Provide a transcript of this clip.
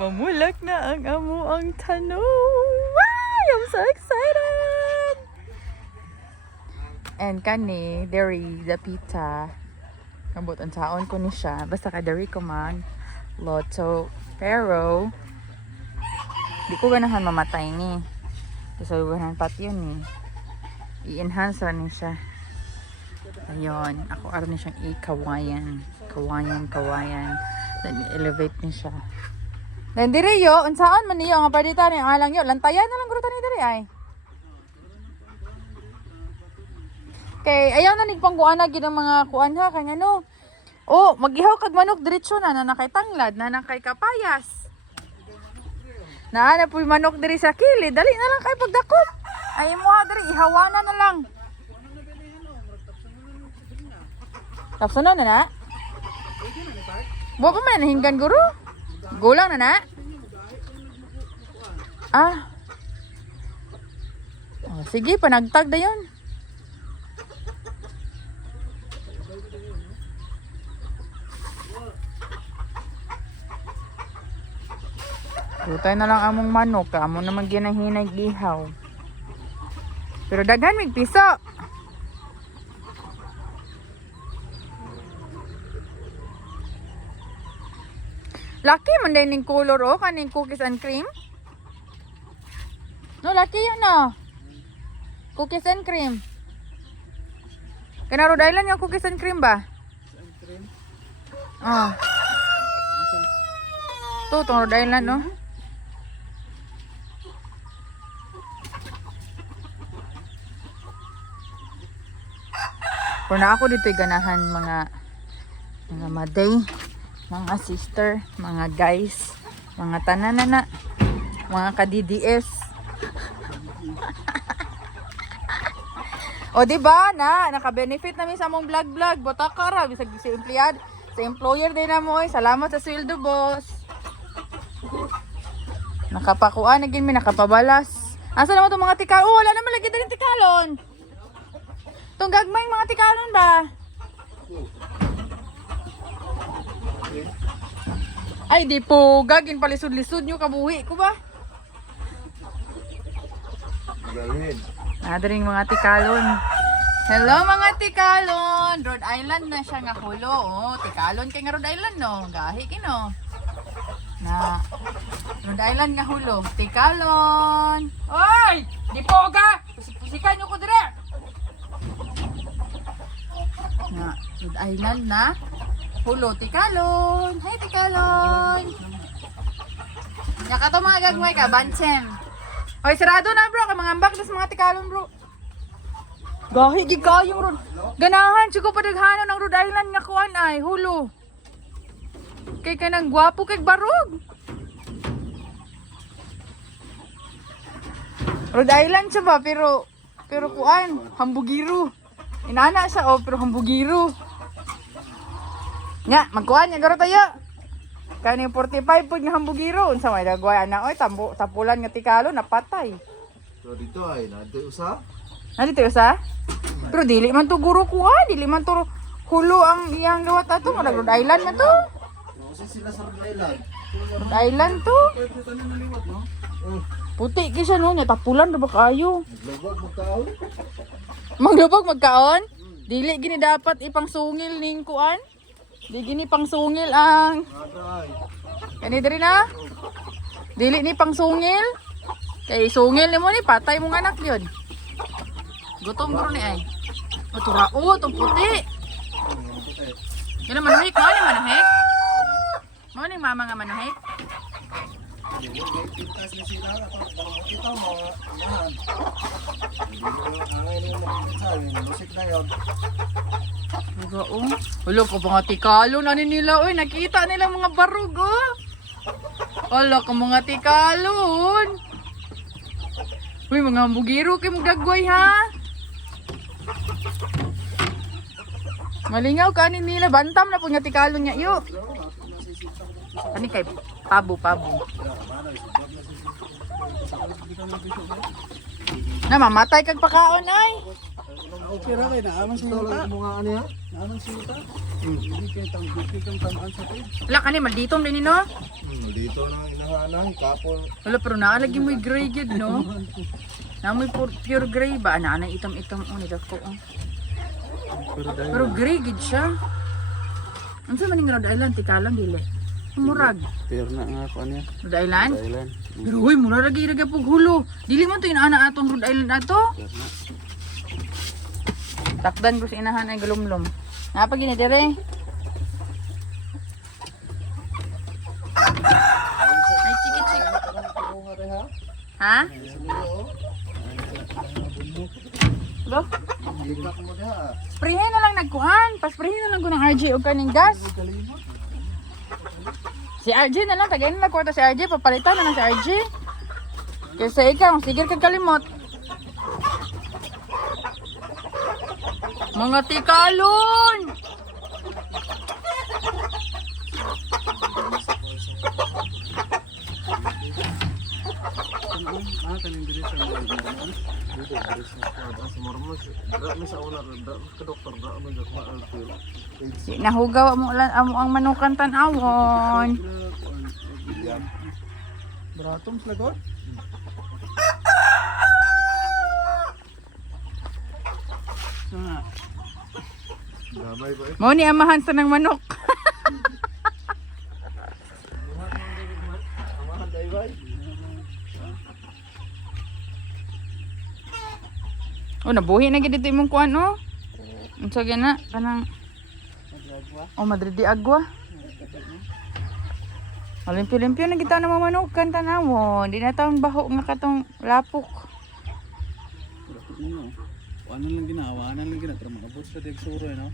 Mamulak na ang amo ang tanong. Ay, I'm so excited! And kani, dairy, the pita. Kabot ang saon ko ni siya. Basta ka dairy ko man. Lotto. Pero, di ko ganahan mamatay ni. So, ganahan pati yun ni. I-enhance rin siya. Ayun. Ako aron ni siyang i-kawayan. Kawayan. Then, i-elevate ni siya. Then, diri yo. Unsaan man niyo. Ang padita ni alang yo. Lantayan na lang gurutan ni diri ay. Kay ayaw na nigpangkuan na gid ang mga kuan ha kay ano. Oh, magihaw kag manok diretso na nakay tanglad, na nakay kapayas. Naana puy manok diri sa kilid, dali na lang kay pagdakop. Ay mo ha diri ihawana na lang. Tapos na. Wa pa man hinggan guro. Gulang na. Ah. Oh, sige, panagtag dayon. Rutay na lang among manok, amo naman ginahinay gihaw. Pero daghan mig piso. Laki man din ning color o kaning cookies and cream. No, laki yun no. Cookies and cream. Kana Rhode Island yung cookies and cream ba? Oh. Ito, itong Rhode Island no. Kung na ako dito'y ganahan mga maday, mga sister, mga guys, mga tananana, mga ka-DDS. O diba na, naka-benefit namin sa mong vlog, botakara, bisag si empleyad, sa employer din na mo, salamat sa sweldo boss. Nakapakuan, naging may nakapabalas. Asa naman itong mga tikal? Oh, wala naman lagi din tikalon. Itong gagmay mga tikalon ba? Ay, di po. Gagin palisod-lisod nyo. Kabuhi ko ba? Nadaring mga tikalon. Hello mga tikalon. Rhode Island na siya nga hulo. Oh, tikalon kay nga Rhode Island no. Gahi kino. Na Rhode Island nga hulo. Tikalon. Oy! Di po ga! Pusikan nyo ko dire. Na Rhode Island na hulo, tikalon. Hi tikalon. Yaka to mga gagmay ka, bansen. Oy, sarado na bro, kay mga ambak sa mga tikalon bro. Gahi gid kayo ron. Ganahan sigo padaghanon ng Rhode Island nga kuan ay hulo. Kay kanang gwapo kay barog. Rhode Island siya ba pero kuan, hambugiro. Inana siya oh, pero hambugiro. Nya, magkuhan nya garo tayo. Kani 45 pud nga hambugiro unsa may dagway ana oy tapulan nga tikalo napatay. So dito ay nadto usa. Dito usa? Pero dili man to guro kuha, dili man to hulo ang iyang gawat ato, mga Rhode Island man to. Kasi sila sa Rhode Island. Rhode Island to. Puti kisa no nya tapulan ra ba kayo? Naglubog magkaon. Maglubog magkaon? Dili gini dapat ipangsungil ning kuan. Di gini pangsungil ang kani diri na. Dili ni pangsungil. Kay sungil nimo ni patay mong anak yon. Gutom bro ni ay. Maturao tong puti. Kaya manahik mo ni manahik. Mo ni mama nga manahik. Pintas ni sila kita mo yan. Angay ni mo sa musik na yon. Wala ko mga tikalo na nila. Uy, nakita nila mga barug oh. Wala ko mga tikalon. Uy, mga bugiro kayo magdagway ha. Malingaw ka nila. Bantam na po nga tikalon niya yuk. Kani kay pabo. Na mamatay kag pakaon ay. Okay ra kay naaman sa yuta. Mga ano ya? Naaman sa yuta. Hindi kay tamaan sa page. Wala kani malditom din no. Dito na inaw. nang kapon. Wala, pero naalagi mo'y gray gid, no? Namoy pure gray ba? Ana itam-itam o nila ko. Pero gray gid siya. Ano sa maning Rhode Island? Tikalang dili. Murag. Pero na nga ako niya. Rhode Island? Thailand. Pero huy, mura lagi lagi pug hulo. Dili man to inaana atong Rhode Island ato. Takdan ko sa inahan ay galumlom. Napa gini dire? Ay chiki-chiki. Ha? Lo? Ligak mo diha. Sprayin na lang nagkuhan. Pasprayin na lang ko ng RJ o kaning gas. Si RJ na lang. Tagayin na lang ko si RJ. Papalitan na lang si RJ. Kasi ikaw, sige ka kalimot. Mga tikalon! Ah, kaning diri sa mga. Dito diri sa mormos. Dra mi sa una dra ka doktor dra mo jud ma-alfil. Di nahugaw mo lang amo ang manukan tan-awon. Beratom slagot. So nga. Gamay ba eh? Mo ni amahan sa ng manok. Amahan dai bay. Oh, nabuhi na gid dito imong kuan oh. Unsa gina kanang oh Madrid di agwa. Limpyo-limpyo na kita na mamanukan tanawon. Di na taon baho nga katong lapok. Ano lang ginawa, ano lang gina, pero maabot sa digsuro, no?